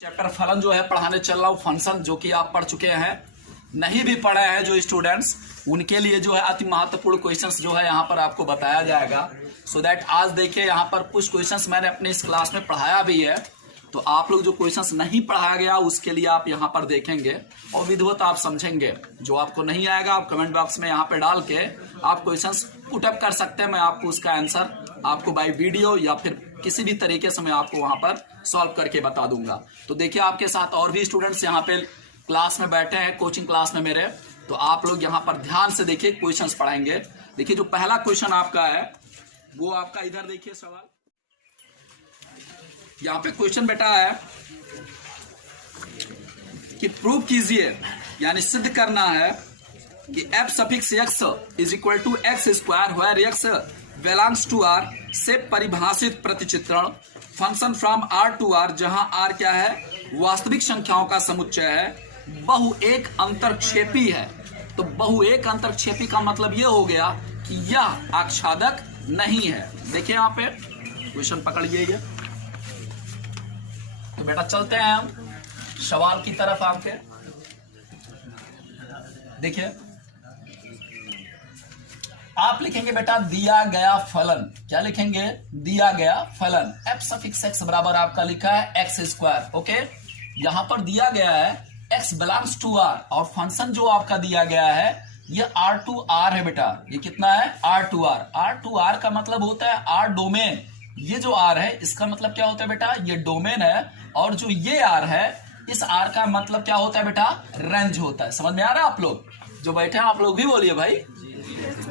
Chapter फलन जो है पढ़ाने चल रहा हूँ फंक्शन, जो कि आप पढ़ चुके हैं। नहीं भी पढ़े हैं जो स्टूडेंट्स, उनके लिए जो है अति महत्वपूर्ण क्वेश्चंस जो है यहाँ पर आपको बताया जाएगा। सो दैट आज देखिए यहाँ पर कुछ क्वेश्चंस मैंने अपने इस क्लास में पढ़ाया भी है, तो आप लोग जो क्वेश्चंस नहीं पढ़ाया गया उसके लिए आप यहाँ पर देखेंगे और विधिवत आप समझेंगे। जो आपको नहीं आएगा आप कमेंट बॉक्स में यहाँ पे डाल के आप क्वेश्चंस पुटअप कर सकते हैं। मैं आपको उसका आंसर आपको बाय वीडियो या फिर किसी भी तरीके से मैं आपको वहां पर सॉल्व करके बता दूंगा। तो देखिए आपके साथ और भी स्टूडेंट्स यहाँ पे क्लास में बैठे हैं, कोचिंग क्लास में मेरे, तो आप लोग यहाँ पर ध्यान से देखिए क्वेश्चंस पढ़ाएंगे। देखिए जो पहला क्वेश्चन आपका है वो आपका इधर देखिए सवाल, यहाँ पे क्वेश्चन बेटा है कि प्रूव कीजिए, यानी सिद्ध करना है कि f suffix x is equal to x square where x belongs to r से परिभाषित प्रतिचित्रण function from r to r, जहां r क्या है, वास्तविक संख्याओं का समुच्चय है, बहु एक अंतरक्षेपी है। तो बहु एक अंतरक्षेपी का मतलब ये हो गया कि यह आच्छादक नहीं है। देखिए यहाँ पे क्वेश्चन पकड़िए ये। तो बेटा चलते हैं हम सवाल की तरफ आपके। देखिए आप लिखेंगे बेटा दिया गया फलन, क्या लिखेंगे, दिया गया फलन f सफिक्स x बराबर आपका लिखा है एक्स स्क्वायर। ओके, यहां पर दिया गया है x बिलोंग्स टू r और फंक्शन जो आपका दिया गया है ये r टू r है बेटा। ये कितना है, r to r। r to r का मतलब होता है r डोमेन। ये जो r है इसका मतलब क्या होता है बेटा, ये डोमेन है, और जो ये r है इस r का मतलब क्या होता है बेटा, रेंज होता है। समझ में आ रहा है आप लोग जो बैठे हैं, आप लोग भी बोलिए भाई।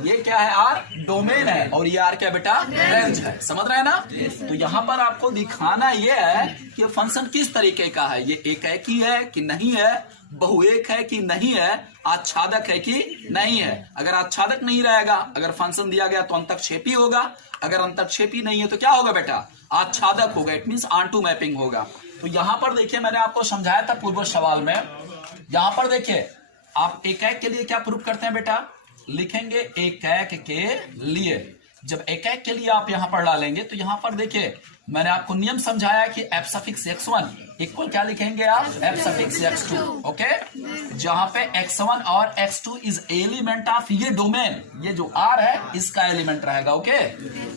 ये क्या है, आर डोमेन है और ये आर क्या बेटा, रेंज है। समझ रहे हैं ना। तो यहाँ पर आपको दिखाना ये है कि फंक्शन किस तरीके का है, ये एकाएकी है कि नहीं है, बहुएक है कि नहीं है, आच्छादक है कि नहीं है। अगर आच्छादक नहीं रहेगा, अगर फंक्शन दिया गया तो अंतरक्षेपी होगा, अगर अंतरक्षेपी नहीं है तो क्या होगा बेटा, आच्छादक होगा। इट मीन्स ऑनटू मैपिंग होगा। तो यहाँ पर देखिए मैंने आपको समझाया था पूर्व सवाल में। यहाँ पर देखिए आप एकाएक के लिए क्या प्रूफ करते हैं बेटा, लिखेंगे एकाएक के लिए। जब एकाएक के लिए आप यहां पर डालेंगे तो यहां पर देखिए मैंने आपको नियम समझाया कि f सफिक्स x1 इक्वल क्या लिखेंगे आप, f सफिक्स x2। ओके, जहां पे x1 और x2 इज एलिमेंट ऑफ ये डोमेन, ये जो r है इसका एलिमेंट रहेगा। Okay,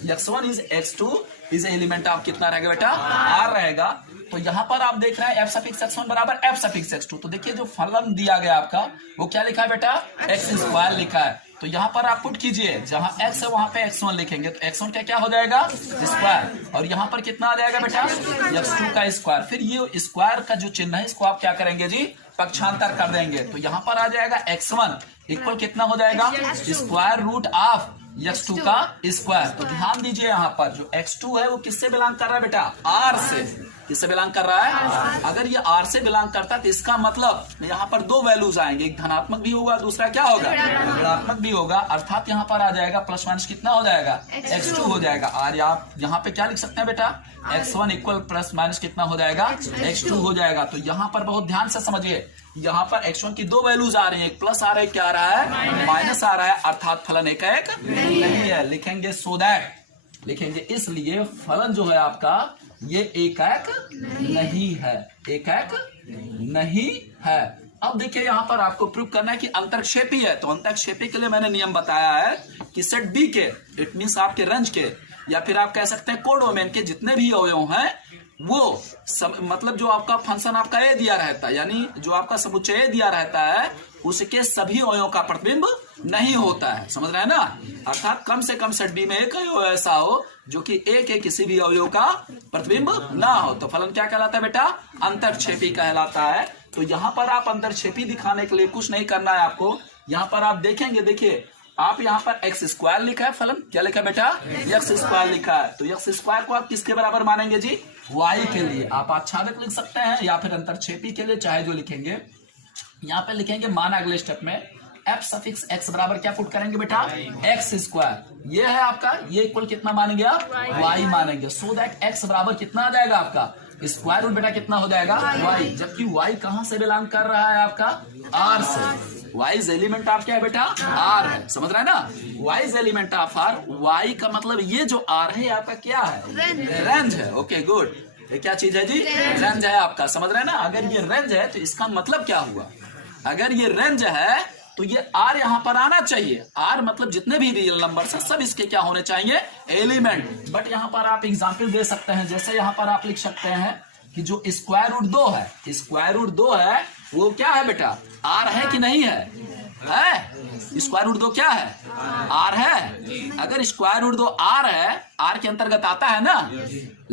x1 is x2 is element of कितना रहेगा बेटा, r रहेगा। तो यहाँ पर आप देख रहे हैं f सफिक्स x1 बराबर f सफिक्स x2। तो देखिए जो फलन दिया गया आपका वो क्या लिखा है बेटा, एक्स स्क्वायर लिखा है। तो यहाँ पर आप पुट कीजिए, जहां x है वहां पे x1 लिखेंगे तो x1 क्या क्या हो जाएगा, स्क्वायर, और यहाँ पर कितना आ जाएगा बेटा, x2 का स्क्वायर। फिर ये स्क्वायर का जो चिन्ह है इसको आप क्या करेंगे जी, पक्षांतर कर देंगे। तो यहाँ पर आ जाएगा x1 इक्वल कितना हो जाएगा, स्क्वायर रूट ऑफ x2 का स्क्वायर। तो ध्यान दीजिए यहाँ पर जो x2 है वो किससे बिलोंग कर रहा है बेटा, r से। किससे बिलोंग कर रहा है, अगर ये r से बिलोंग करता है तो इसका मतलब यहाँ पर दो वैल्यूज आएंगे, एक धनात्मक भी होगा दूसरा क्या होगा, ऋणात्मक भी होगा। अर्थात यहाँ पर आ जाएगा प्लस माइनस कितना हो जाएगा, x2 हो जाएगा। और आप यहाँ पे क्या लिख सकते हैं बेटा, x1 इक्वल प्लस माइनस कितना हो जाएगा, x2 हो जाएगा। तो यहाँ पर बहुत ध्यान से समझिए, यहाँ पर x1 की दो वैल्यूज आ रही है, एक प्लस आ रहा है, क्या आ रहा है, माइनस आ रहा है, अर्थात फलन एकाएक नहीं है। लिखेंगे सो दैट, लिखेंगे इसलिए फलन जो है आपका ये एकाएक नहीं है, एकाएक नहीं है। अब देखिए यहाँ पर आपको प्रूव करना है कि अंतरक्षेपी है। तो अंतरक्षेपी के लिए मैंने नियम बताया है कि सेट बी के, इट मीन्स आपके रेंज के, या फिर आप कह सकते हैं कोडोमेन के जितने भी अवयव हैं वो मतलब जो आपका फंक्शन आपका ए दिया रहता है, यानी जो आपका समुच्चय ए दिया रहता है उसके सभी अवयवों का प्रतिबिंब नहीं होता है। समझ रहे हैं ना। अर्थात कम से कम सेट बी में एक अवयव ऐसा हो जो कि ए के किसी भी अवयव का प्रतिबिंब ना हो, तो फलन क्या कहलाता है बेटा, अंतरक्षेपी कहलाता है। तो यहाँ पर आप अंतरक्षेपी दिखाने के लिए कुछ नहीं करना है आपको। यहाँ पर आप देखेंगे, देखिए आप यहाँ पर एक्स स्क्वायर लिखा है, फलन क्या लिखा है बेटा, एक्स स्क्वायर लिखा है। तो एक्स स्क्वायर को आप किसके बराबर मानेंगे जी, वाई के लिए। आप आच्छादक लिख सकते हैं या फिर अंतरक्षेपी के लिए चाहे जो लिखेंगे। यहाँ पे लिखेंगे मान अगले स्टेप में f सफिक्स x बराबर क्या पुट करेंगे बेटा, एक्स स्क्वायर। ये है आपका, ये इक्वल कितना मानेंगे आप, y मानेंगे। सो दैट x बराबर कितना आ जाएगा आपका, स्क्वायर रूट बेटा कितना हो जाएगा, y। जबकि y कहां से बिलोंग कर रहा है आपका, r से। y इज एलिमेंट ऑफ क्या है बेटा, r है। समझ रहे हैं ना, y is element of r। y का मतलब ये जो r है आपका क्या है, रेंज है। Okay good. ये क्या चीज है जी? रेंज है आपका, समझ रहे हैं ना। अगर ये रेंज है तो इसका मतलब क्या हुआ, अगर ये रेंज है तो ये आर यहां पर आना चाहिए। आर मतलब जितने भी रियल नंबर है सब इसके क्या होने चाहिए? एलिमेंट। बट यहां पर आप एग्जाम्पल दे सकते हैं, जैसे यहां पर आप लिख सकते हैं कि जो स्क्वायर रूट 2 है, स्क्वायर रूट 2 है वो क्या है बेटा? आर है कि नहीं है? है। स्क्वायर रूट 2 क्या है? आर है। अगर स्क्वायर रूट 2 आर है, आर के अंतर्गत आता है ना।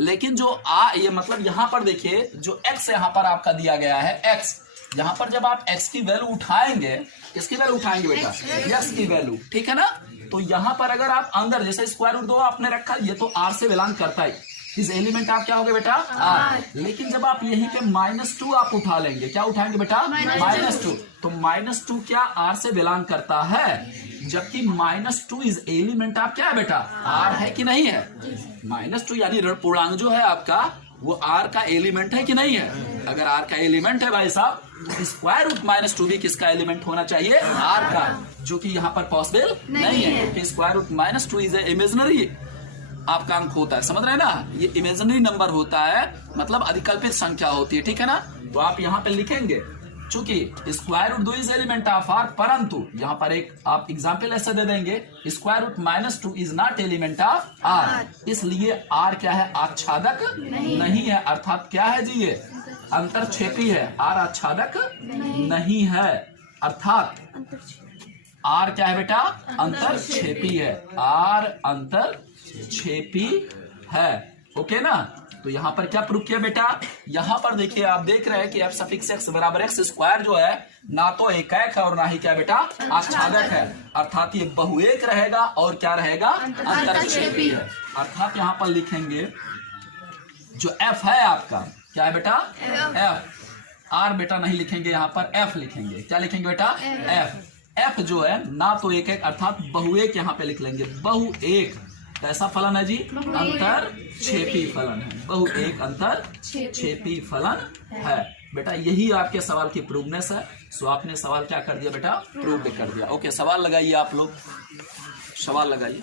लेकिन जो ये मतलब यहां पर देखिए जो एक्स यहां पर आपका दिया गया है, एक्स, यहां पर जब आप एक्स की वैल्यू उठाएंगे, किसकी वैल्यू उठाएंगे बेटा? एक्स की वैल्यू, ठीक है ना। तो यहां पर अगर आप अंदर जैसे स्क्वायर रूट 2 आपने रखा, ये तो आर से बिलोंग करता है, इस एलिमेंट आप क्या होगे बेटा? आर। लेकिन जब आप यहीं पे -2 आप उठा लेंगे, क्या उठाएंगे बेटा? -2। तो -2 क्या आर से बिलोंग करता है? जबकि -2 इज एलिमेंट आप क्या है बेटा? आर है कि नहीं है? -2 यानी ऋण पूर्णांक जो है आपका वो आर का एलिमेंट है कि नहीं है? अगर आर का एलिमेंट है भाई साहब, तो स्क्वायर रूट -2 भी किसका एलिमेंट होना चाहिए? आर का, जो कि यहाँ पर पॉसिबल नहीं है, क्योंकि स्क्वायर रूट -2 इज इमेजिनरी आपका अंक होता है, समझ रहे हैं ना। ये इमेजिनरी नंबर होता है, मतलब अधिकल्पित संख्या होती है, ठीक है ना। तो आप यहाँ पे लिखेंगे चूंकि square root 2 is element of R, परंतु यहाँ पर एक आप एग्जाम्पल ऐसे दे देंगे, square root -2 is not element of R, इसलिए आर क्या है? आच्छादक नहीं है। अर्थात क्या है जी? ये अंतरक्षेपी है। आर आच्छादक नहीं है, अर्थात आर क्या है बेटा? अंतरक्षेपी है। आर अंतरक्षेपी है, ओके ना। तो यहां पर क्या प्रूफ किया बेटा? यहां पर देखिए, आप देख रहे हैं कि एफ सफिक्स एक्स बराबर एक्स स्क्वायर जो है ना तो एकाएक है और ना ही क्या बेटा? आच्छादक है। अर्थात ये बहुएक रहेगा और क्या रहेगा? अंतरक्षेपी है। अर्थात यहां पर लिखेंगे जो एफ है आपका, क्या है बेटा? एफ। आर बेटा नहीं लिखेंगे, यहां पर एफ लिखेंगे। क्या लिखेंगे बेटा? एफ। एफ जो है ना तो एक अर्थात बहुएक यहां पे लिख लेंगे। बहुएक कैसा फलन है जी? अंतरक्षेपी फलन है। बहुएक अंतरक्षेपी फलन है बेटा। यही आपके सवाल की प्रूवनेस है। सो आपने सवाल क्या कर दिया बेटा? प्रूव कर दिया। ओके, सवाल लगाइए आप लोग, सवाल लगाइए।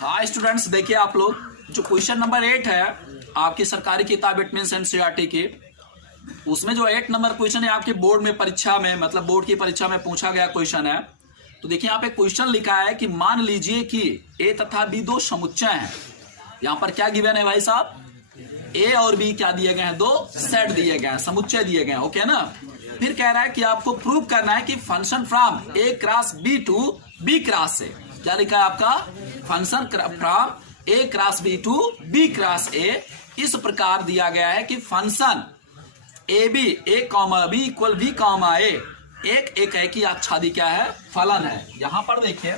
हाँ स्टूडेंट्स, देखिए आप लोग जो क्वेश्चन नंबर 8 है आपकी सरकारी किताब इट मींस एनसीईआरटी की, उसमें जो 8 नंबर क्वेश्चन है आपके बोर्ड में परीक्षा में, मतलब बोर्ड की परीक्षा में पूछा गया क्वेश्चन है। तो देखिए यहाँ पे क्वेश्चन लिखा है कि मान लीजिए कि ए तथा बी दो समुच्चय हैं। यहाँ पर क्या गिवन है भाई साहब? ए और बी क्या दिए गए हैं? दो सेट दिए गए हैं, समुच्चय दिए गए हैं, ओके ना। फिर कह रहा है कि आपको प्रूव करना है कि function from A cross B to B cross A, क्या लिखा है आपका? Function from A cross B to B cross A इस प्रकार दिया गया है कि function A B A comma B equal B comma A एक एकाएकी आच्छादी क्या है? फलन है। यहां पर देखिए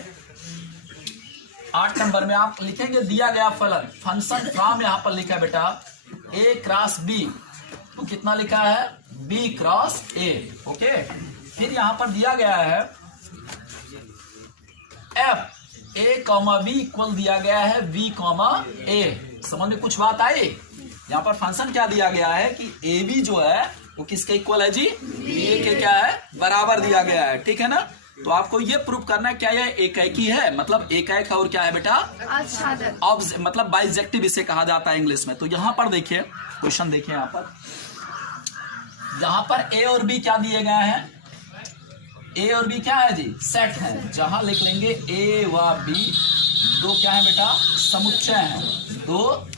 8 नंबर में आप लिखेंगे दिया गया फलन, फंक्शन फ्रॉम यहां पर लिखा है बेटा ए क्रॉस बी, तो कितना लिखा है? B cross A, okay. फिर यहां पर दिया गया है F A comma B equal दिया गया है बी कॉमा ए। समझ में कुछ बात आई? यहाँ पर फंक्शन क्या दिया गया है कि ए बी जो है वो किसके इक्वल है जी? बी ए के क्या है? बराबर दिया गया है, ठीक है ना। तो आपको ये प्रूव करना है क्या ये एकाएकी है, मतलब एकाएक है और क्या है बेटा? मतलब बाइजेक्टिव इसे कहा जाता है इंग्लिश में। तो यहाँ पर देखिए क्वेश्चन देखिए, यहाँ पर ए और बी क्या दिए गए हैं? ए और बी क्या है जी? सेट है। जहां लिख लेंगे ए व बी दो क्या है बेटा? समुच्चय हैं। दो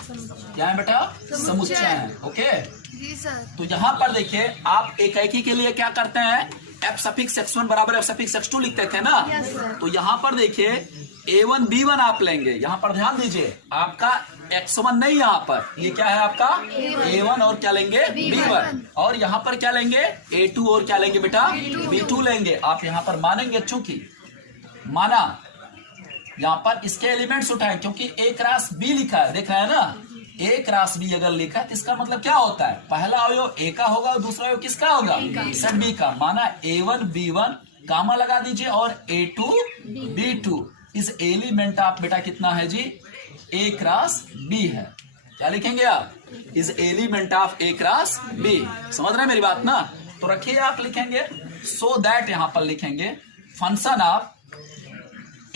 क्या है बेटा? समुच्चय हैं, ओके जी सर। तो यहाँ पर देखिए आप एकाएकी के लिए क्या करते हैं? एफ सफिक्स x1 बराबर एफ सफिक्स x2 लिखते थे ना। तो यहाँ पर देखिए a1 b1 आप लेंगे। यहाँ पर ध्यान दीजिए आपका x1 नहीं, यहाँ पर ये क्या है आपका? a1 और क्या लेंगे? b1। और यहाँ पर क्या लेंगे? a2 और क्या लेंगे बेटा? b2 लेंगे। आप यहाँ पर मानेंगे, चूंकि माना यहाँ पर इसके एलिमेंट्स उठाए, क्योंकि a क्रॉस b लिखा है, देखा है ना। ए क्रॉस बी अगर लिखा है तो इसका मतलब क्या होता है? पहला अवयव ए का होगा और दूसरा अवयव किसका होगा? सेट बी का। माना a1 b1 कामा लगा दीजिए और a2 b2 इस एलिमेंट आप बेटा कितना है जी? ए क्रॉस बी है। क्या लिखेंगे आप? इस element of A cross B. समझ रहे हैं मेरी बात ना। तो रखिए आप लिखेंगे सो दैट, यहां पर लिखेंगे फंक्शन ऑफ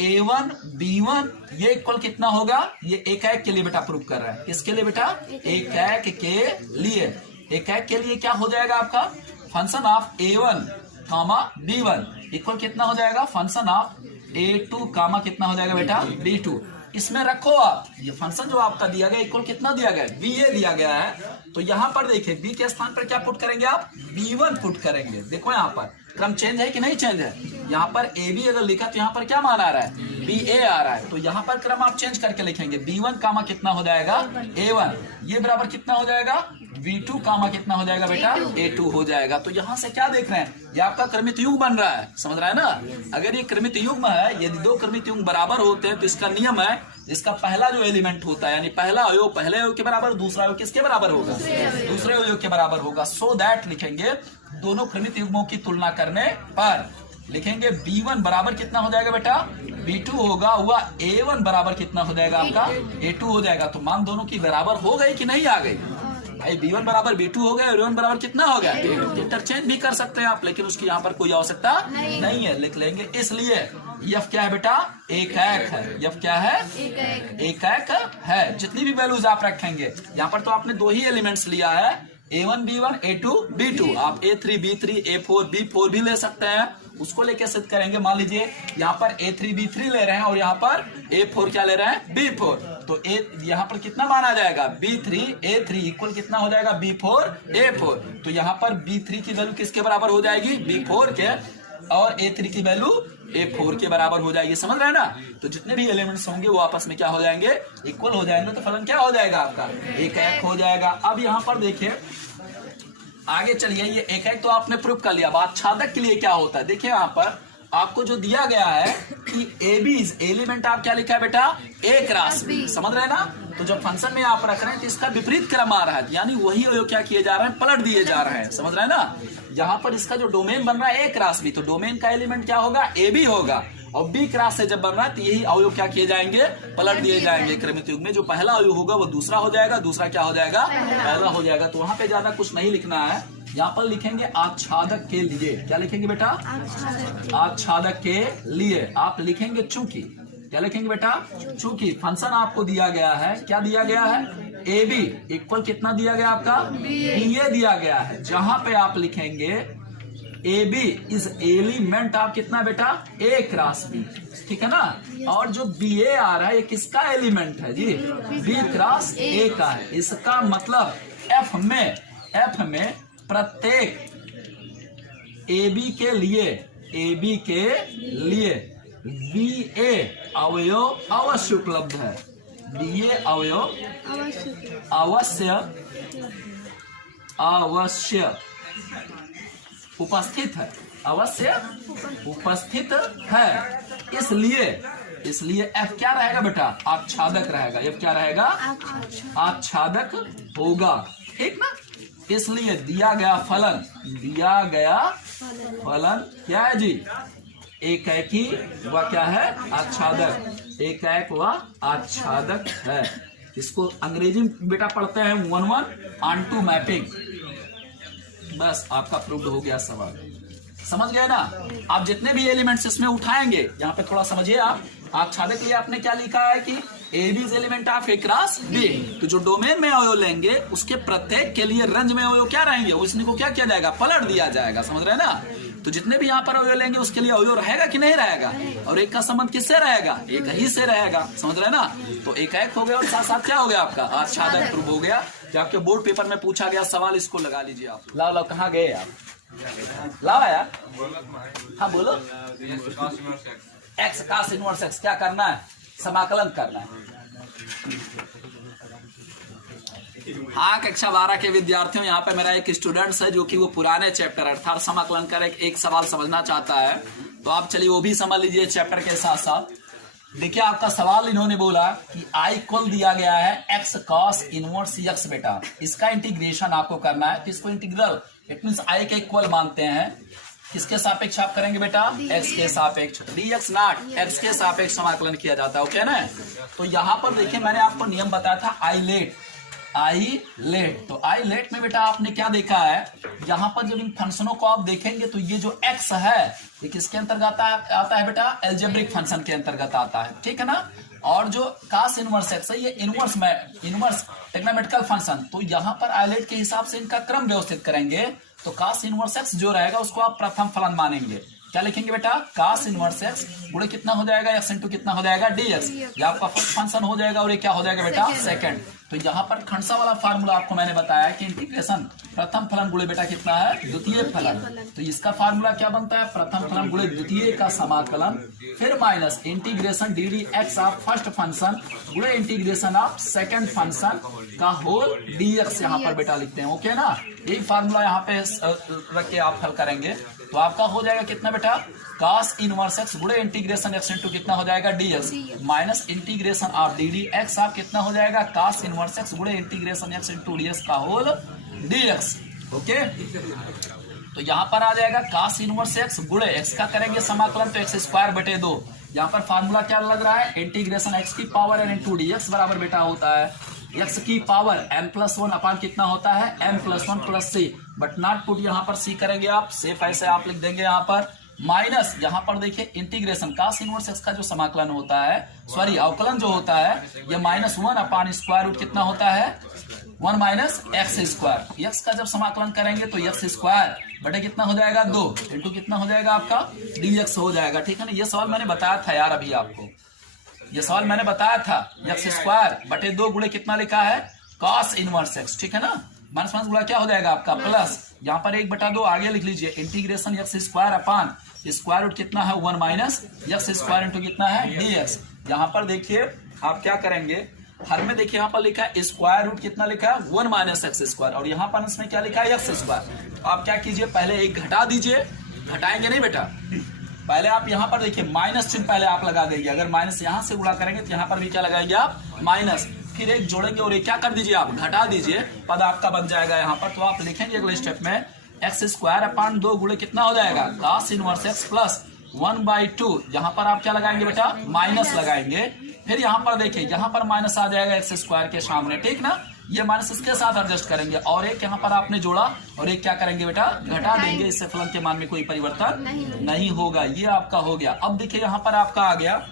A1 B1 ये इक्वल कितना होगा, ये एकाएक के लिए बेटा प्रूव कर रहा है। किसके लिए बेटा, एकाएक के लिए। एकाएक के लिए क्या हो जाएगा आपका, function of A1 comma B1 equal कितना हो जाएगा, फंक्शन ऑफ A2 कामा कितना हो जाएगा बेटा, B2। इसमें रखो आप ये फंक्शन जो आपका दिया गया इक्वल कितना दिया गया है, BA दिया गया है। तो यहां पर देखिए B के स्थान पर क्या पुट करेंगे आप, B1 पुट करेंगे। देखो यहाँ पर क्रम चेंज है कि नहीं चेंज है, यहाँ पर AB अगर लिखा तो यहाँ पर क्या मान आ रहा है, BA आ रहा है। तो यहाँ पर क्रम आप चेंज करके लिखेंगे, B1 कामा कितना हो जाएगा A1, ये बराबर कितना हो जाएगा B2 कामा कितना हो जाएगा बेटा A2 हो जाएगा। तो यहाँ से क्या देख रहे हैं, ये आपका क्रमित युग्म बन रहा है, समझ रहा है ना। अगर ये क्रमित युग्म है, यदि दो क्रमित युग्म बराबर होते हैं तो इसका नियम है, इसका पहला जो एलिमेंट होता है यानी पहला अवयव पहले अवयव के बराबर, दूसरा अवयव किसके बराबर होगा, दूसरे अवयव के बराबर होगा। सो दैट लिखेंगे दोनों क्रमित युग्मों की तुलना करने पर लिखेंगे B1 बराबर कितना हो जाएगा बेटा B2 होगा, हुआ A1 बराबर कितना हो जाएगा आपका A2 हो जाएगा। तो मान दोनों की बराबर हो गई कि नहीं आ गई भाई, B1 बराबर B2 हो गया, A1 बराबर कितना हो गया, इंटरचेंज भी कर सकते हैं आप, लेकिन उसकी यहाँ पर कोई आवश्यकता नहीं है, लिख लेंगे। इसलिए यफ क्या है बेटा, एकाएक है। यफ क्या है, एकाएक है। जितनी भी वैल्यूज आप रखेंगे, यहाँ पर तो आपने दो ही एलिमेंट्स लिया है, A1 B1 A2 B2, आप A3 B3 A4 B4 भी ले सकते हैं, उसको लेके सिद्ध करेंगे। मान लीजिए यहाँ पर A3 B3 ले रहे हैं और यहाँ पर A4 क्या ले रहे हैं B4, तो यहाँ पर कितना माना जाएगा B3 A3 इक्वल कितना हो जाएगा B4 A4। तो यहाँ पर B3 की वैल्यू किसके बराबर हो जाएगी, B4 के, और A3 की वैल्यू A4 के बराबर हो जाएगी, समझ रहे हैं ना। तो जितने भी एलिमेंट्स होंगे वो आपस में क्या हो जाएंगे, इक्वल हो जाएंगे। तो फलन क्या हो जाएगा आपका, एकाएक हो जाएगा। अब यहाँ पर देखिए आगे चलिए, ये एकाएक तो आपने प्रूव कर लिया। अब आच्छादक के लिए क्या होता है, देखिए यहाँ पर आपको जो दिया गया है कि एबीज एलिमेंट आप क्या लिखा है बेटा, ए क्रॉस बी, समझ रहे हैं ना। तो जब फंक्शन में आप रख रहे हैं तो इसका विपरीत क्रम आ रहा है, यानी वही अवयव क्या किए जा रहे हैं, पलट दिए जा रहे हैं, समझ रहे हैं ना। यहाँ पर इसका जो डोमेन बन रहा है ए क्रॉस बी, तो डोमेन का एलिमेंट क्या होगा, ए बी होगा, और बी क्रॉस से जब बन रहा है तो यही अवयव क्या किए जाएंगे, पलट दिए जाएंगे। क्रमित युग्म में जो पहला अवयव होगा वो दूसरा हो जाएगा, दूसरा क्या हो जाएगा, पहला हो जाएगा। तो वहां पे ज्यादा कुछ नहीं लिखना है, यहाँ पर लिखेंगे आच्छादक के लिए। क्या लिखेंगे बेटा, आच्छादक के लिए। आप लिखेंगे चूंकि, क्या लिखेंगे बेटा, चूंकि फंक्शन आपको दिया गया है, क्या दिया गया है, ए बी इक्वल कितना दिया गया आपका, BA दिया गया है। जहां पे आप लिखेंगे ए बी इज एलिमेंट आप कितना बेटा, ए क्रॉस बी, ठीक है ना। और जो BA आ रहा है ये किसका एलिमेंट है जी, B क्रॉस A का है। इसका मतलब F में प्रत्येक AB के लिए BA अवयव अवश्य उपलब्ध है, BA अवयव अवश्य उपस्थित है, अवश्य उपस्थित है। इसलिए F क्या रहेगा बेटा, आच्छादक रहेगा। F क्या रहेगा, आच्छादक होगा, ठीक ना। इसलिए दिया गया फलन क्या है जी, एकाएकी व क्या है, आच्छादक, एकाएक व आच्छादक है। इसको अंग्रेजी में बेटा पढ़ते हैं 1:1 मैपिंग। बस आपका प्रूव हो गया सवाल, समझ गए ना। आप जितने भी एलिमेंट्स इसमें उठाएंगे, यहाँ पे थोड़ा समझिए आप। आच्छादक के लिए आपने क्या लिखा है कि A B element of A cross B, तो जो डोमेन में अवयव लेंगे उसके प्रत्येक के लिए रेंज में अवयव क्या रहेंगे, उसने को क्या किया जाएगा, पलट दिया जाएगा, समझ रहे हैं ना। तो जितने भी यहाँ पर अवयव लेंगे उसके लिए अवयव रहेगा कि नहीं रहेगा, और एक का संबंध किससे रहेगा, एक ही से रहेगा, समझ रहे हैं ना। तो एकाएक हो गया और साथ साथ क्या हो गया आपका, आच्छादक प्रूव हो गया। जो आपके बोर्ड पेपर में पूछा गया सवाल, इसको लगा लीजिए आप। लाओ कहाँ गए आप, लाओ यार, हाँ बोलो। एक्स का इनवर्स एक्स क्या करना है, समाकलन करना है। हाँ, कक्षा 12 के विद्यार्थियों, यहाँ पे मेरा एक स्टूडेंट्स है जो कि वो पुराने चैप्टर अर्थात समाकलन कर एक सवाल समझना चाहता है, तो आप चलिए वो भी समझ लीजिए चैप्टर के साथ साथ। देखिए आपका सवाल इन्होंने बोला कि आई इक्वल दिया गया है एक्स कॉस इनवर्स एक्स बेटा, इसका इंटीग्रेशन आपको करना है। तो इसको इंटीग्रल इट मीन्स आई के इक्वल मानते हैं, किसके सापेक्ष आप करेंगे बेटा, एक्स के सापेक्ष। dx नॉट एक्स के सापेक्ष समाकलन किया जाता है, ओके ना। तो यहाँ पर देखिए मैंने आपको नियम बताया था, आई लेट आई लेट। तो आई लेट में बेटा आपने क्या देखा है, यहां पर जब इन फंक्शनों को आप देखेंगे तो ये जो एक्स है ये किसके अंतर्गत आता है बेटा, एल्जेब्रिक फंक्शन के अंतर्गत आता है, ठीक है ना। और जो कास इनवर्स एक्स है ये इनवर्स ट्रिग्नोमेट्रिकल फंक्शन, तो यहां पर आई लेट के हिसाब से इनका क्रम व्यवस्थित करेंगे। तो कास इनवर्स एक्स जो रहेगा उसको आप प्रथम फलन मानेंगे। क्या लिखेंगे बेटा, कास इनवर्स एक्स गुणे कितना हो जाएगा, एक्स इंटू कितना हो जाएगा, डीएक्स। ये आपका फर्स्ट फंक्शन हो जाएगा और ये क्या हो जाएगा बेटा, सेकंड। तो यहाँ पर खंडसा वाला फार्मूला आपको मैंने बताया कि इंटीग्रेशन प्रथम फलन गुणे बेटा कितना है, द्वितीय फलन। तो इसका फार्मूला क्या बनता है, प्रथम फलन गुणे द्वितीय का समाकलन, फिर minus integration D d x of first function गुणे इंटीग्रेशन ऑफ सेकंड फंक्शन का होल डीएक्स यहाँ पर बेटा लिखते हैं। ओके ना, यही फार्मूला यहाँ पे रख के आप हल करेंगे तो आपका हो जाएगा कितना बेटा, कास इनवर्स एक्स गुणे इंटीग्रेशन एक्स इंटू कितना हो जाएगा, dx, minus integration of d d x आप कितना हो जाएगा, कास इनवर्स एक्स गुणे इंटीग्रेशन एक्स इंटू डीएक्स का होल डीएक्स। ओके, तो यहाँ पर आ जाएगा कास इनवर्स एक्स गुणे एक्स का करेंगे समाकलन तो एक्स स्क्वायर बटे 2। यहाँ पर फार्मूला क्या लग रहा है, इंटीग्रेशन एक्स की पावर एन इंटू डीएक्स बराबर बेटा होता है एक्स की पावर m+1 अपान कितना होता है, m+1 plus C, but not put यहाँ पर सी करेंगे आप, सिर्फ ऐसे आप लिख देंगे यहाँ पर माइनस। यहाँ पर देखिए इंटीग्रेशन कास इनवर्स एक्स का जो समाकलन होता है, सॉरी अवकलन जो होता है, ये -1 अपान स्क्वायर रूट कितना होता है, 1 माइनस एक्स स्क्वायर। एक्स का जब समाकलन करेंगे तो एक्स स्क्वायर बटे कितना हो जाएगा, 2 इंटू कितना हो जाएगा आपका, डीएक्स हो जाएगा, ठीक है ना। ये सवाल मैंने बताया था यार अभी आपको, ये सवाल मैंने बताया था, एक्स स्क्वायर बटे 2 गुणे कितना लिखा है, कॉस इनवर्स एक्स, ठीक है ना। माइनस माइनस गुणा क्या हो जाएगा आपका प्लस, यहाँ पर 1/2 आगे लिख लीजिए, integration x square upon square root कितना है 1 माइनस एक्स स्क्वायर इंटू कितना है डीएक्स। यहाँ पर देखिए आप क्या करेंगे, हर में देखिए यहाँ पर लिखा है स्क्वायर रूट कितना लिखा है 1 माइनस एक्स स्क्वायर, और यहाँ पर इसमें क्या लिखा है एक्स स्क्वायर। तो आप क्या कीजिए, पहले एक घटा दीजिए, घटाएंगे नहीं बेटा, पहले आप यहाँ पर देखिए माइनस चिन्ह पहले आप लगा देंगे, अगर माइनस यहाँ से गुणा करेंगे तो यहाँ पर भी क्या लगाएंगे आप माइनस, फिर एक जोड़ेंगे और एक क्या कर दीजिए आप घटा दीजिए, पद आपका बन जाएगा यहाँ पर। तो आप लिखेंगे अगले स्टेप में एक्स स्क्वायर अपान 2 गुणे कितना हो जाएगा, कास इनवर्स एक्स प्लस 1/2, यहाँ पर आप क्या लगाएंगे बेटा, माइनस लगाएंगे। फिर यहाँ पर देखिए यहाँ पर माइनस आ जाएगा एक्स स्क्वायर के सामने, ठीक ना, ये माइनस इसके साथ एडजस्ट करेंगे, और एक यहाँ पर आपने जोड़ा और एक क्या करेंगे बेटा, घटा देंगे, इससे फलन के मान में कोई परिवर्तन नहीं होगा। ये आपका हो गया। अब देखिए यहाँ पर आपका आ गया,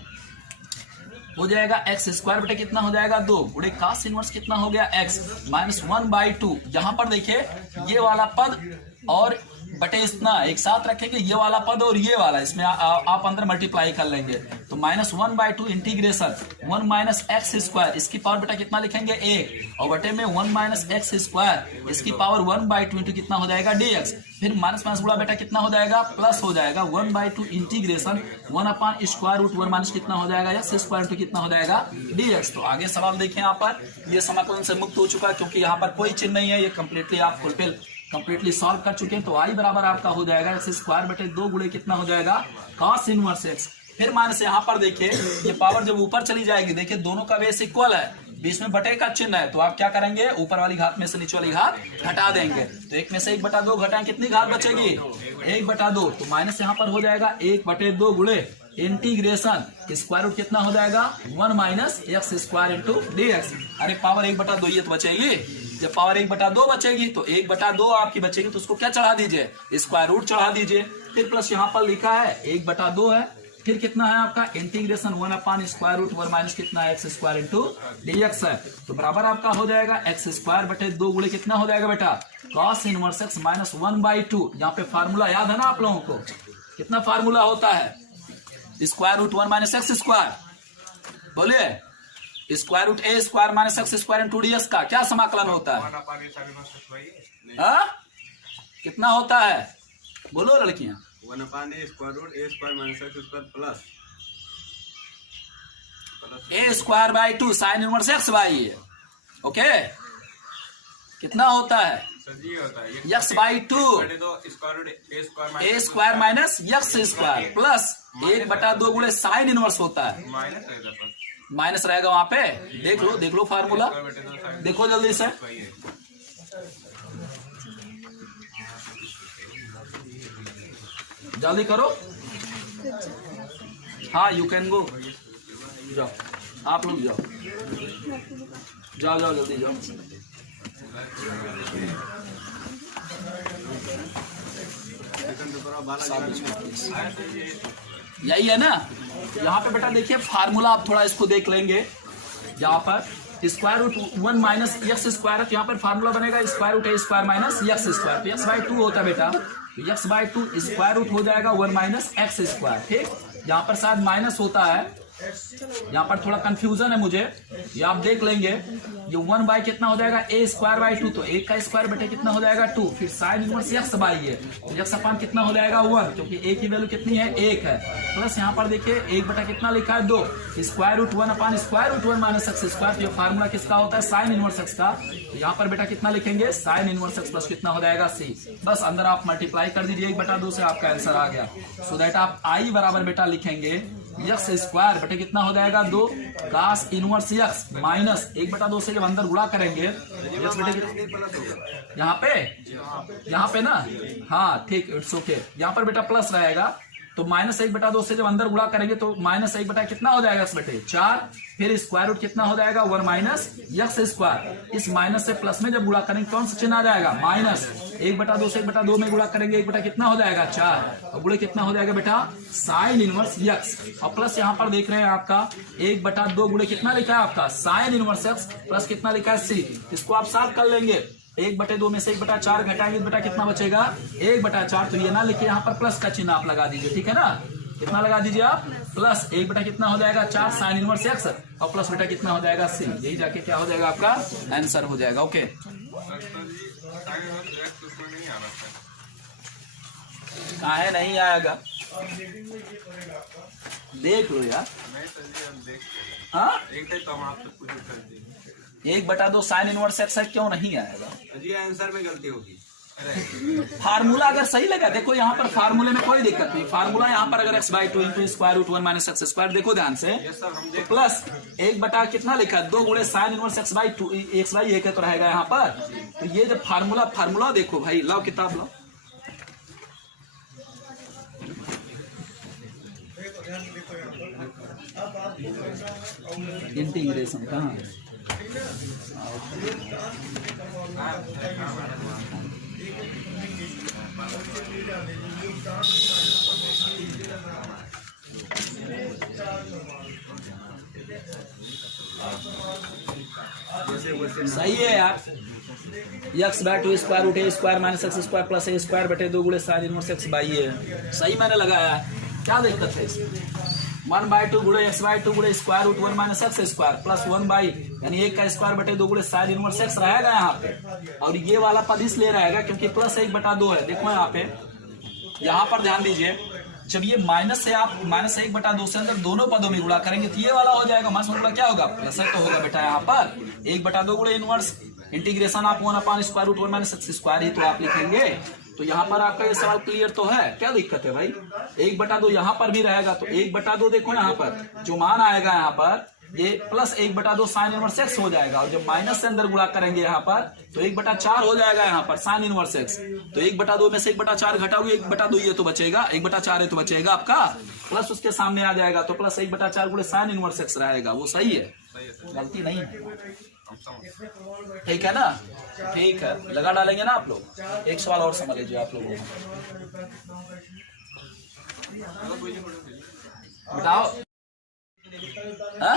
हो जाएगा एक्स स्क्वायर बटे कितना हो जाएगा 2 गुणे कास इनवर्स कितना हो गया एक्स माइनस 1/2। यहाँ पर देखिए ये वाला पद और बटे इतना एक साथ रखेंगे, ये वाला पद और ये वाला, इसमें आप अंदर मल्टीप्लाई कर लेंगे तो -1/2 इंटीग्रेशन 1 माइनस एक्स स्क्वायर, इसकी पावर बेटा कितना लिखेंगे 1, और बटे में 1 माइनस एक्स स्क्वायर, इसकी पावर 1/2 इंटू कितना हो जाएगा डीएक्स। फिर माइनस माइनस गुणा बेटा कितना हो जाएगा, प्लस हो जाएगा 1/2 integration 1 upon square root 1 minus कितना हो जाएगा एक्स स्क्वायर इंटू कितना हो जाएगा डीएक्स। तो आगे सवाल देखें, यहाँ पर ये समाकलन से मुक्त हो चुका है क्योंकि यहाँ पर कोई चिन्ह नहीं है, ये कंप्लीटली आप कंप्लीटली सॉल्व कर चुके हैं। तो आई बराबर आपका हो जाएगा एक्स स्क्वायर बटे 2 गुणे कितना हो जाएगा कॉस इनवर्स एक्स। फिर माइनस यहाँ पर देखिए ये पावर जब ऊपर चली जाएगी, देखिए दोनों का बेस इक्वल है, बीच में बटे का चिन्ह है, तो आप क्या करेंगे, ऊपर वाली घात में से नीचे वाली घात घटा देंगे, तो 1 में से 1/2 घटाएं, कितनी घात बचेगी 1/2, तो माइनस यहाँ पर हो जाएगा 1/2 गुणे इंटीग्रेशन स्क्वायर रूट कितना हो जाएगा 1 minus x square into dx. अरे पावर 1/2 ये तो बचेगी, जब पावर 1/2 बचेगी तो 1/2 आपकी बचेगी, तो उसको क्या चढ़ा दीजिए, स्क्वायर रूट चढ़ा दीजिए। फिर प्लस यहाँ पर लिखा है 1/2 है, फिर कितना है आपका integration 1 upon square root 1 minus कितना है एक्स स्क्वायर इंटू डीएक्स है। तो बराबर आपका हो जाएगा एक्स स्क्वायर बटे 2 गुणे कितना हो जाएगा बेटा कॉस इनवर्स एक्स माइनस 1/2। यहाँ पे फार्मूला याद है ना आप लोगों को, कितना फार्मूला होता है, square root 1 minus x square, बोलिए स्क्वायर रूट ए square minus x square into dx का क्या समाकलन होता है, कितना होता है, बोलो लड़कियां, 1 upon A square root A square minus x square plus A square by 2 sine inverse x by, okay, कितना होता है x by 2 A square minus x square plus 1/2 गुणे साइन इनवर्स होता है, माइनस रहेगा वहां पे, देख लो फार्मूला, देखो जल्दी से, जल्दी करो, हाँ यू कैन गो, जाओ आप लोग जाओ जल्दी जाओ। यही है ना। यहाँ पे बेटा देखिए फार्मूला आप थोड़ा इसको देख लेंगे। यहाँ पर square root 1 minus x square है, तो यहाँ पर फार्मूला बनेगा स्क्वायर रूट ए स्क्वायर माइनस एक्स स्क्वायर। तो एक्स बाई 2 होता है बेटा, तो एक्स बाई 2 स्क्वायर रूट हो जाएगा 1 माइनस एक्स स्क्वायर। ठीक, यहाँ पर शायद माइनस होता है, यहाँ पर थोड़ा कंफ्यूजन है मुझे, ये आप देख लेंगे। ये 1 बाई कितना हो जाएगा ए स्क्वायर बाई 2, तो एक का स्क्वायर बेटे कितना हो जाएगा 2, फिर साइन इनवर्स एक्स बाई है, तो एक्स अपान कितना हो जाएगा 1, क्योंकि ए की वैल्यू कितनी है 1 है। प्लस यहाँ पर देखिए 1 बटा कितना लिखा है 2, square root 1 upon square root 1 minus x square. तो ये फार्मूला किसका होता है साइन इनवर्स एक्स का। तो यहाँ पर बेटा कितना लिखेंगे साइन इनवर्स एक्स प्लस कितना हो जाएगा सी। बस अंदर आप मल्टीप्लाई कर दीजिए 1 बटा 2 से, आपका आंसर आ गया। सो दैट आप आई बराबर बेटा लिखेंगे एक्स स्क्वायर बटे कितना हो जाएगा 2 कास इनवर्स एक्स माइनस 1 बटा 2 से जब अंदर गुणा करेंगे एक्स बटे यहाँ पे ना, हाँ ठीक, इट्स ओके। यहाँ पर बेटा प्लस रहेगा, तो माइनस 1 बटा 2 से जब अंदर गुणा करेंगे तो माइनस 1 बटा कितना हो जाएगा एक्स बटे 4, फिर स्क्वायर रूट कितना हो जाएगा 1 माइनस एक्स स्क्वायर। इस माइनस से प्लस में जब गुणा करेंगे कौन सा चिन्ह आ जाएगा माइनस, 1 बटा 2 से 1 बटा 2 में गुणा करेंगे 1 बटा कितना हो जाएगा 4, और गुणे कितना हो जाएगा बेटा साइन इनवर्स एक्स। और प्लस यहाँ पर देख रहे हैं आपका 1 बटा 2 गुणे कितना लिखा है आपका साइन इनवर्स एक्स प्लस कितना लिखा है सी। इसको आप साफ कर लेंगे, 1 बटे 2 में से 1 बटा 4 घटाएंगे बेटा कितना बचेगा 1 बटा 4। तो ये ना लिखिए, यहाँ पर प्लस का चिन्ह आप लगा दीजिए, ठीक है ना। कितना लगा दीजिए आप प्लस 1 बटा कितना हो जाएगा 4 साइन इनवर्स एक्स, और प्लस बेटा कितना हो जाएगा सी। यही जाके क्या हो जाएगा आपका आंसर हो जाएगा। ओके, कहाँ है नहीं आएगा, देख लो यार। हाँ 1 बटा 2 साइन इनवर्स एक्स क्यों नहीं आएगा जी, आंसर में गलती होगी। फार्मूला अगर सही लगा, देखो यहाँ पर फार्मूले में कोई दिक्कत नहीं। फार्मूला यहाँ पर अगर x by 2 into square root 1 minus x square, देखो ध्यान से, तो प्लस 1 बटा कितना लिखा है 2 गुणे sine inverse x by 2 x by 1 तो रहेगा यहाँ पर। तो ये जब फार्मूला देखो भाई, लाओ किताब लाओ, इंटीग्रेशन कहाँ है, सही है यार। X by 2 square root A square minus x square plus A square बटे 2 गुणे साइन इनवर्स एक्स बाई है, सही मैंने लगाया है, क्या दिक्कत है इसमें। 1 बाई 2 गुणे एक्स बाई 2 गुणे square root 1 minus x square plus 1 by यानी 1 का स्क्वायर बटे 2 गुणे साइन इनवर्स एक्स रहेगा यहाँ पे, और ये वाला पद इसलिए रहेगा क्योंकि प्लस 1 बटा 2 है। देखो यहाँ पे, यहाँ पर ध्यान दीजिए, जब ये माइनस से आप माइनस 1 बटा 2 से अंदर दोनों पदों में गुणा करेंगे तो ये वाला हो जाएगा, माइनस मतलब क्या होगा प्लस तो होगा बेटा यहाँ पर 1 बटा 2 गुणे इनवर्स इंटीग्रेशन आप 1 upon square root 1 minus x square ही तो आप लिखेंगे। तो यहाँ पर आपका ये सवाल क्लियर तो है, क्या दिक्कत है भाई। 1 बटा 2 यहाँ पर भी रहेगा, तो 1 बटा 2 देखो यहाँ पर जो मान आएगा यहाँ पर ये प्लस 1 बटा 2 साइन इनवर्स एक्स हो जाएगा, और जब माइनस से अंदर गुणा करेंगे यहाँ पर तो 1 बटा 4 हो जाएगा यहाँ पर साइन इनवर्स एक्स। तो 1 बटा 2 में से 1 बटा 4 घटाओगे 1 बटा 2 ये तो बचेगा, 1 बटा 4 है तो बचेगा आपका प्लस उसके सामने आ जाएगा, तो प्लस 1 बटा 4 गुणे साइन इनवर्स एक्स रहेगा, वो सही है, गलती नहीं है, ठीक है ना। ठीक है, लगा डालेंगे ना आप लोग। एक सवाल और समझ लीजिए आप लोगों को, बताओ हा?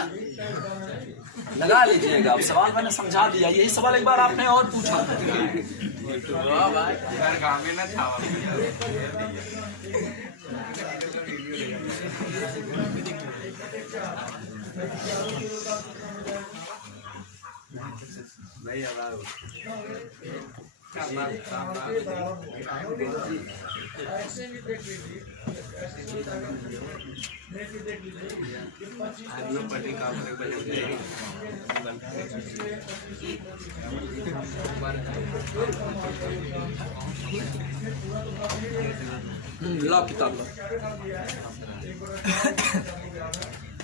लगा लीजिएगा आप, सवाल मैंने समझा दिया, यही सवाल एक बार आपने और पूछा नहीं ला किताब ला।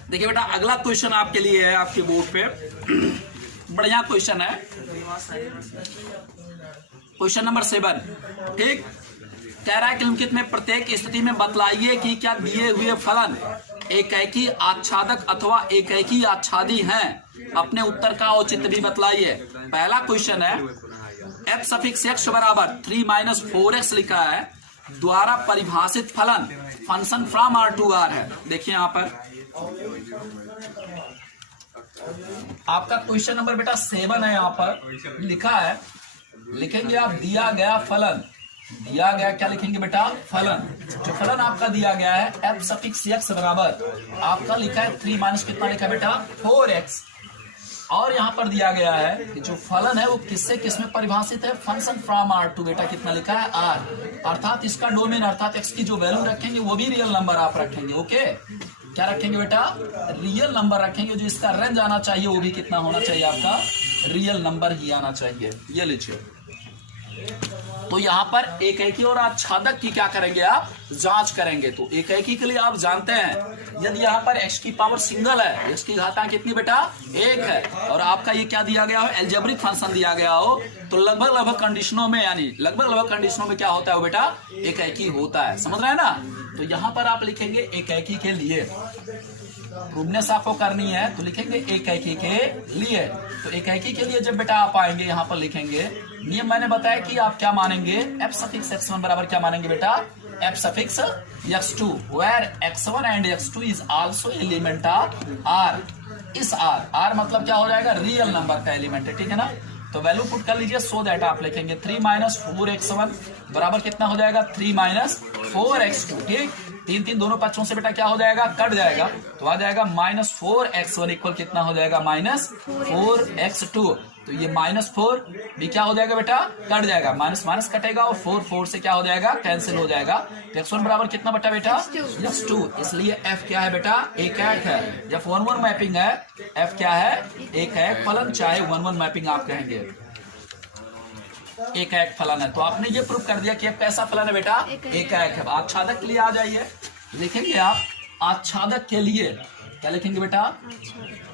देखिए बेटा, अगला क्वेश्चन आपके लिए है आपके बोर्ड पे, बढ़िया क्वेश्चन है, क्वेश्चन नंबर 7। ठीक, कह रहा है कि निम्नलिखित में प्रत्येक स्थिति में बतलाइए कि क्या दिए हुए फलन एकैकी आच्छादक अथवा एकैकी आच्छादी हैं। अपने उत्तर का औचित्य भी बतलाइए। पहला क्वेश्चन है एफ सफिक्स एक्स बराबर 3 माइनस 4x लिखा है, द्वारा परिभाषित फलन function from R to R है। देखिए यहां पर आपका क्वेश्चन नंबर बेटा 7 है, यहां पर लिखा है, लिखेंगे आप दिया गया फलन, दिया गया क्या लिखेंगे बेटा फलन, जो फलन आपका दिया गया है एफ सफिक्स एक्स बराबर आपका लिखा है 3 माइनस कितना लिखा है बेटा 4x, और यहां पर दिया गया है कि जो फलन है वो किससे किस में परिभाषित है, फंक्शन फ्रॉम आर टू बेटा कितना लिखा है आर, अर्थात इसका डोमेन अर्थात एक्स की जो वैल्यू रखेंगे वो भी रियल नंबर आप रखेंगे। ओके, क्या रखेंगे बेटा रियल नंबर रखेंगे, जो इसका रेंज आना चाहिए वो भी कितना होना चाहिए आपका रियल नंबर ही आना चाहिए। ये लीजिए, तो यहां पर एकाएकी और आच्छादक की क्या करेंगे आप जांच करेंगे। तो एकाएकी के लिए आप जानते हैं यदि यहां पर x की पावर सिंगल है, x की घातांक कितनी बेटा 1 है, और आपका ये क्या दिया गया हो एल्जेब्रिक फंक्शन दिया गया हो, तो लगभग कंडीशनों में यानी लगभग कंडीशनों में क्या होता है वो बेटा एकाएकी होता है। समझ रहे हैं ना। तो यहां पर आप लिखेंगे एकाएकी के लिए, प्रूवनेस आपको करनी है तो लिखेंगे एकाएकी के लिए। तो एकाएकी के लिए जब बेटा आप आएंगे यहां पर लिखेंगे, नियम मैंने बताया कि आप क्या मानेंगे एफ सफिक्स x1 बराबर क्या मानेंगे बेटा f suffix x2 where x1 and x2 is also element of r। इस r मतलब क्या हो जाएगा रियल नंबर का एलिमेंट है, ठीक है ना। तो वैल्यू पुट कर लीजिए, सो दैट आप लिखेंगे 3 माइनस 4x1 बराबर कितना हो जाएगा 3 माइनस 4x2, ठीक। 3 दोनों पक्षों से बेटा क्या हो जाएगा कट जाएगा, तो आ जाएगा माइनस 4x1 इक्वल कितना हो जाएगा माइनस 4x2। तो ये -4 भी क्या हो जाएगा बेटा कट जाएगा, माइनस माइनस कटेगा और 4 से क्या हो जाएगा कैंसिल हो जाएगा। तो x1 बराबर कितना बेटा x2, इसलिए f क्या है बेटा एकाएक है। जब 1-1 मैपिंग है f क्या है एकाएक फलन, चाहे 1-1 मैपिंग आप कहेंगे एकाएक फलन है। तो आपने ये प्रूव कर दिया कि f कैसा फलन है बेटा एकाएक है। आच्छादक के लिए आ जाइए, लिखेंगे आप आच्छादक के लिए क्या लिखेंगे बेटा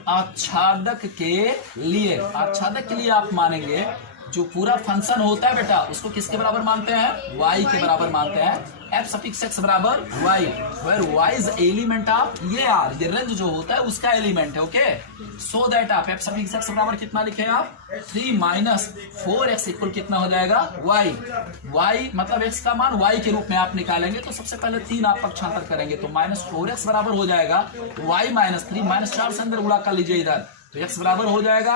आच्छादक के लिए, आच्छादक के लिए आप मानेंगे जो पूरा फंक्शन होता है बेटा उसको किसके बराबर मानते हैं y के बराबर मानते हैं, एफ सफिक्स x बराबर y, where y is element of ये r, ये रेंज जो होता है उसका एलिमेंट है। ओके, सो दैट आप एफ सफिक्स x बराबर कितना लिखे आप 3 माइनस 4x इक्वल कितना हो जाएगा y मतलब x का मान y के रूप में आप निकालेंगे, तो सबसे पहले 3 आप पक्षांतर करेंगे तो माइनस 4x बराबर हो जाएगा y माइनस 3, माइनस 4 से अंदर गुणा कर लीजिए इधर, तो x बराबर हो जाएगा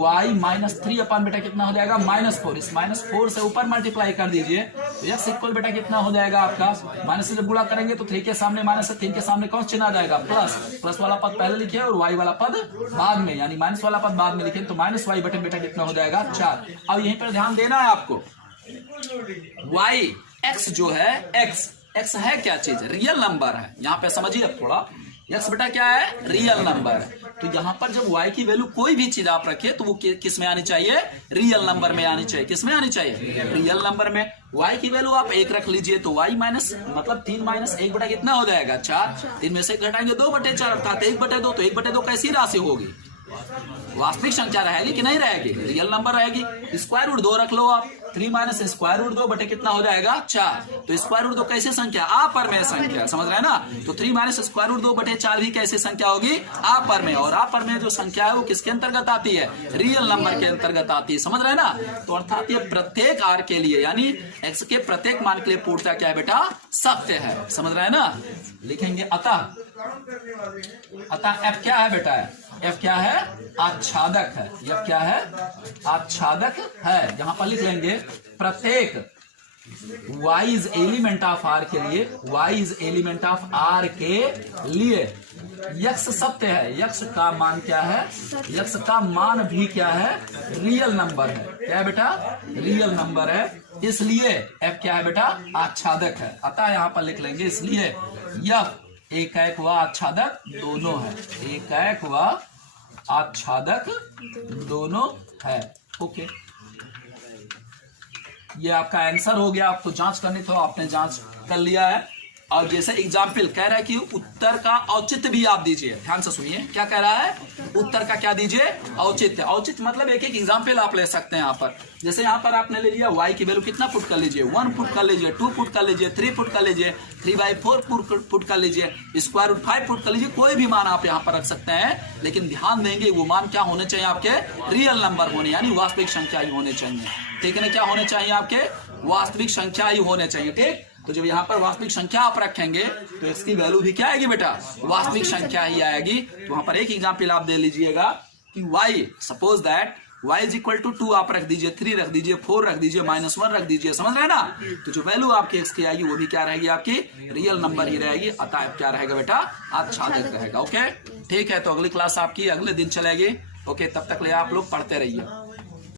y माइनस 3 अपन बेटा कितना हो जाएगा -4, इस -4 से ऊपर मल्टीप्लाई कर दीजिए, तो x इक्वल बेटा कितना हो जाएगा आपका माइनस से जब गुणा करेंगे तो 3 के सामने माइनस है, 3 के सामने कौन चिन्ह आ जाएगा प्लस वाला पद पहले लिखिए और y वाला पद बाद में, यानी माइनस वाला पद बाद में लिखे, तो माइनस y बटन बेटा कितना हो जाएगा 4। अब यहीं पर ध्यान देना है आपको, y x जो है x है क्या चीज रियल नंबर है, यहाँ पे समझिए अब थोड़ा, x बेटा क्या है रियल नंबर है। तो यहाँ पर जब y की वैल्यू कोई भी चीज आप रखिए तो वो किस में आनी चाहिए रियल नंबर में आनी चाहिए, किस में आनी चाहिए रियल नंबर में। y की वैल्यू आप 1 रख लीजिए तो y माइनस मतलब 3 माइनस 1 बटा कितना हो जाएगा 4, 3 में से घटाएंगे 2/4 अर्थात 1/2, तो 1/2 कैसी राशि होगी वास्तविक संख्या रहेगी कि नहीं रहेगी रियल नंबर रहेगी। स्क्वायर रूट 2 रख लो आप, 3 माइनस स्क्वायर रूट 2 बटे कितना हो जाएगा 4, तो स्क्वायर रूट 2 कैसी संख्या अपरमेय संख्या, समझ रहे हैं ना। तो 3 माइनस स्क्वायर रूट 2 बटे 4 भी कैसी संख्या होगी अपरमेय, और अपरमेय जो संख्या है वो किसके अंतर्गत आती है रियल नंबर के अंतर्गत आती है, समझ रहे हैं ना। तो अर्थात ये प्रत्येक r के लिए यानी x के प्रत्येक मान के लिए पूर्णता क्या है बेटा सत्य है, समझ रहे हैं ना। लिखेंगे अतः f क्या है बेटा f क्या है आच्छादक है, f क्या है आच्छादक है। यहां पर लिख लेंगे प्रत्येक y is element of r के लिए, y is element of r के लिए x सत्य है, x का मान क्या है x का मान भी क्या है रियल नंबर है, क्या है बेटा रियल नंबर है, इसलिए f क्या है बेटा आच्छादक है। अतः यहां पर लिख लेंगे इसलिए f एकाएक व आच्छादक दोनों है, एकाएक व आच्छादक दोनों है। ओके, ये आपका आंसर हो गया। आपको जांच करनी तो आपने जांच कर लिया है। और जैसे एग्जाम्पल कह रहा है कि उत्तर का औचित्य भी आप दीजिए, ध्यान से सुनिए क्या कह रहा है, उत्तर का क्या दीजिए, औचित्य। औचित्य मतलब एक एक एग्जाम्पल आप ले सकते हैं यहाँ पर। जैसे यहाँ पर आपने ले लिया y की वैल्यू कितना पुट कर लीजिए, 1 पुट कर लीजिए, 2 पुट कर लीजिए, 3 पुट कर लीजिए, 3/4 पुट कर लीजिए, स्क्वायर रूट 5 पुट कर लीजिए, कोई भी मान आप यहाँ पर रख सकते हैं। लेकिन ध्यान देंगे वो मान क्या होने चाहिए, आपके रियल नंबर होने, यानी वास्तविक संख्या ही होने चाहिए। ठीक है ना, क्या होने चाहिए, आपके वास्तविक संख्या ही होने चाहिए। ठीक, तो जब यहाँ पर वास्तविक संख्या आप रखेंगे तो इसकी वैल्यू भी क्या आएगी बेटा, वास्तविक संख्या ही आएगी। तो वहां पर एक एग्जाम्पल आप दे लीजिएगा कि y, suppose that y is equal to 2 आप रख दीजिए, 3 रख दीजिए, 4 रख दीजिए, -1 रख दीजिए, समझ रहे हैं ना। तो जो वैल्यू आपकी x की आएगी वो भी क्या रहेगी, आपकी रियल नंबर ही रहेगी। अतः क्या रहेगा बेटा, आच्छादित रहेगा। ओके, ठीक है, तो अगली क्लास आपकी अगले दिन चलेगी। ओके, तब तक ले आप लोग पढ़ते रहिए।